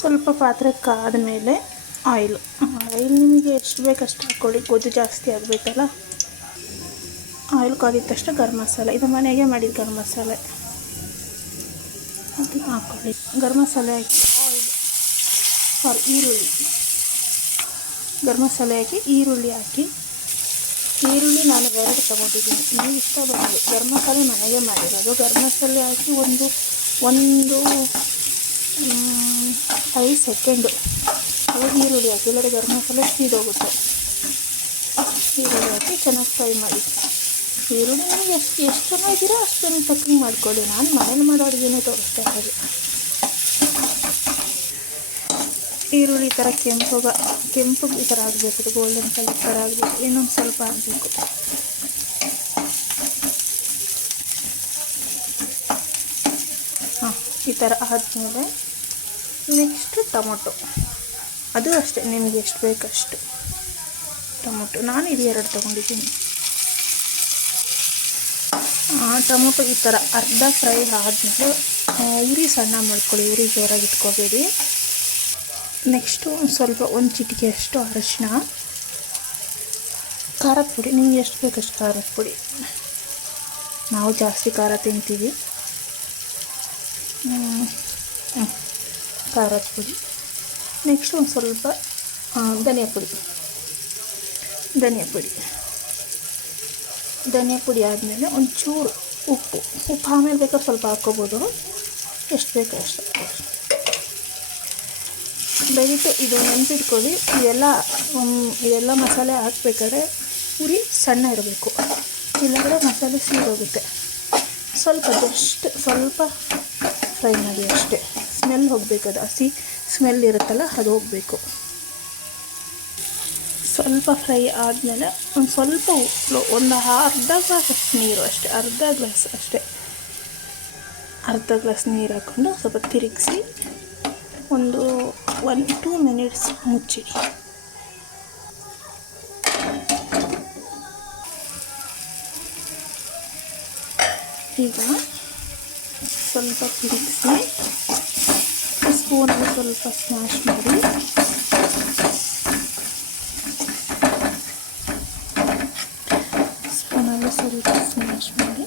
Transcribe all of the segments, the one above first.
ಸ್ವಲ್ಪ ಪಾತ್ರೆ ಕಾದ ಮೇಲೆ ಆಯಿಲ್ ನಿಮಗೆ ಎಷ್ಟು ಬೇಕಷ್ಟು ಹಾಕ್ಕೊಳ್ಳಿ, ಗೊಜ್ಜು ಜಾಸ್ತಿ ಆಗಬೇಕಲ್ಲ. ಆಯಿಲ್ ಕಾದಿದ ತಕ್ಷಣ ಗರಂ ಮಸಾಲೆ, ಇದು ಮನೆಗೆ ಮಾಡಿದ ಗರಂ ಮಸಾಲೆ ಅದನ್ನು ಹಾಕ್ಕೊಳ್ಳಿ. ಗರಂ ಮಸಾಲೆ ಹಾಕಿ ಈರುಳ್ಳಿ, ಗರಂ ಮಸಾಲೆ ಹಾಕಿ ಈರುಳ್ಳಿ ಹಾಕಿ. ಈರುಳ್ಳಿ ನಾನು 2 ತೊಗೊಂಡಿದ್ದೀನಿ, ನೀವು ಇಷ್ಟ ಬಂದು ಗರಂ ಮಸಾಲೆ ಮನೆಗೆ ಮಾಡಿರೋದು. ಗರಂ ಮಸಾಲೆ ಹಾಕಿ ಒಂದು 5 ಸೆಕೆಂಡು ಅವಾಗ ಈರುಳ್ಳಿ ಹಾಕಿ, ಇಲ್ಲದೆ ಗರಂ ಮಸಾಲೆ ಸೀದೋಗುತ್ತೆ. ಈರುಳ್ಳಿ ಹಾಕಿ ಚೆನ್ನಾಗಿ ಫ್ರೈ ಮಾಡಿ. ಈರುಳ್ಳಿ ನೀವು ಎಷ್ಟು ಜನ ಇದ್ದೀರಾ ಅಷ್ಟು ಜನ ತಕ್ಕಂಗೆ ಮಾಡ್ಕೊಳ್ಳಿ. ನಾನು ಮನೇಲಿ ಮಾಡೋ ಅಡುಗೆನೇ ತೋರಿಸ್ತಾ ಇರೋದು. ಈರುಳ್ಳಿ ಈ ಥರ ಕೆಂಪು ಈ ಥರ ಆಗಬೇಕು, ಇದು ಗೋಲ್ಡನ್ ಕಲರ್ ಥರ ಆಗಬೇಕು. ಇನ್ನೊಂದು ಸ್ವಲ್ಪ ಆಗಬೇಕು. ಈ ಥರ ಆದಮೇಲೆ ನೆಕ್ಸ್ಟು ಟೊಮೊಟೊ, ಅದು ಅಷ್ಟೇ ನಿಮಗೆ ಎಷ್ಟು ಬೇಕಷ್ಟು ಟೊಮೊಟೊ. ನಾನು ಇದು 2 ತೊಗೊಂಡಿದ್ದೀನಿ. ಟೊಮೊಟೊ ಈ ಥರ ಅರ್ಧ ಫ್ರೈ ಆದಮೇಲೆ ಉರಿ ಸಣ್ಣ ಮಾಡ್ಕೊಳ್ಳಿ, ಉರಿ ಜೋರಾಗಿ ಇಟ್ಕೋಬೇಡಿ. ನೆಕ್ಸ್ಟು ಒಂದು ಚಿಟಿಕೆಯಷ್ಟು ಅರಿಶಿನ, ಖಾರದ ಪುಡಿ, ನಿಮ್ಗೆ ಎಷ್ಟು ಬೇಕಷ್ಟು ಖಾರದ ಪುಡಿ. ನಾವು ಜಾಸ್ತಿ ಖಾರ ತಿಂತೀವಿ. ಖಾರದ ಪುಡಿ. ನೆಕ್ಸ್ಟ್ ಒಂದು ಸ್ವಲ್ಪ ಧನಿಯಾ ಪುಡಿ ಆದಮೇಲೆ ಒಂಚೂರು ಉಪ್ಪು ಆಮೇಲೆ ಬೇಕಾದ್ರೆ ಸ್ವಲ್ಪ ಹಾಕ್ಕೋಬೋದು, ಎಷ್ಟು ಬೇಕೋ ಅಷ್ಟು. ದಯವಿಟ್ಟು ಇದು ನೆನಪಿಟ್ಕೊಳ್ಳಿ, ಇದೆಲ್ಲ ಮಸಾಲೆ ಹಾಕ್ಬೇಕಾದ್ರೆ ಉರಿ ಸಣ್ಣ ಇರಬೇಕು, ಇಲ್ಲಾಂದರೆ ಮಸಾಲೆ ಸೀದೋಗುತ್ತೆ. ಸ್ವಲ್ಪ ಫ್ರೈ ಮಾಡಿ ಅಷ್ಟೇ. ಸ್ಮೆಲ್ ಹೋಗಬೇಕು, ಅದು ಹಸಿ ಸ್ಮೆಲ್ ಇರುತ್ತಲ್ಲ ಅದು ಹೋಗಬೇಕು. ಸ್ವಲ್ಪ ಫ್ರೈ ಆದಮೇಲೆ ಒಂದು ಸ್ವಲ್ಪ ಒಂದು ಅರ್ಧ ಗ್ಲಾಸ್ ನೀರು ಅಷ್ಟೇ, ಅರ್ಧ ಗ್ಲಾಸ್ ನೀರು ಹಾಕ್ಕೊಂಡು ಸ್ವಲ್ಪ ತಿರುಗಿಸಿ ಒಂದು 1-2 ಮಿನಿಟ್ಸ್ ಮುಚ್ಚಿಡಿ. ಈಗ ಸ್ವಲ್ಪ ತಿರುಗಿಸಿ ಸ್ಪೂನಲ್ಲಿ ಸ್ವಲ್ಪ ಸ್ಮ್ಯಾಶ್ ಮಾಡಿ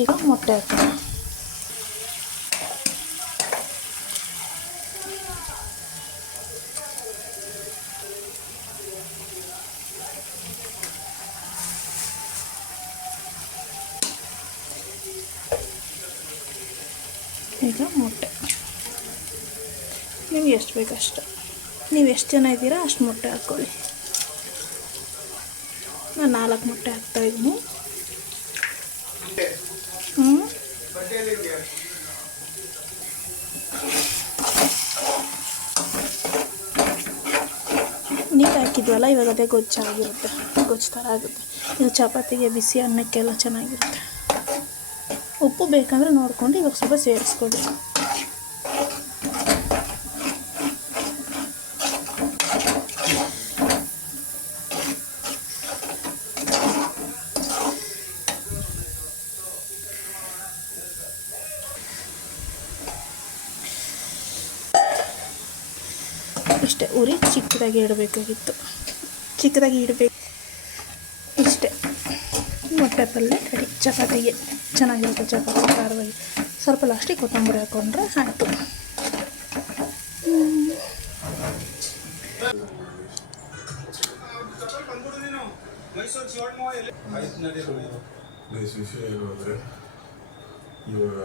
ಈಗ ಮೊಟ್ಟೆ ಹಾಕೋಣ. ಈಗ ಮೊಟ್ಟೆ ನಿಮ್ಗೆ ಎಷ್ಟು ಬೇಕಷ್ಟು, ನೀವು ಎಷ್ಟು ಜನ ಇದ್ದೀರಾ ಅಷ್ಟು ಮೊಟ್ಟೆ ಹಾಕ್ಕೊಳ್ಳಿ. ನಾನು 4 ಮೊಟ್ಟೆ ಹಾಕ್ತಾಯಿದ್ದೀನಿ. ನೀರು ಹಾಕಿದ್ವಲ್ಲ, ಇವಾಗ ಅದೇ ಗೊಜ್ಜು ಥರ ಆಗುತ್ತೆ. ಇದು ಚಪಾತಿಗೆ, ಬಿಸಿ ಅನ್ನಕ್ಕೆಲ್ಲ ಚೆನ್ನಾಗಿರುತ್ತೆ. ಉಪ್ಪು ಬೇಕಂದರೆ ನೋಡಿಕೊಂಡು ಇವಾಗ ಸ್ವಲ್ಪ ಸೇರಿಸ್ಕೊಳ್ಳಿ. ಇಷ್ಟೇ, ಉರಿ ಚಿಕ್ಕದಾಗಿ ಇಡಬೇಕಾಗಿತ್ತು, ಇಷ್ಟೇ. ಮೊಟ್ಟೆ ಪಲ್ಯ ರೆಡಿ. ಚಪಾತಿಗೆ ಚೆನ್ನಾಗಿರುತ್ತೆ, ಚಪಾತಿ ಖಾರವಾಗಿ. ಸ್ವಲ್ಪ ಲಾಸ್ಟಿಗೆ ಕೊತ್ತಂಬರಿ ಹಾಕ್ಕೊಂಡ್ರೆ ಆಯಿತು. ವಿಷಯ ಏನು ಅಂದರೆ, ಇವಾಗ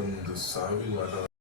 ಒಂದು ಸಾವಿನ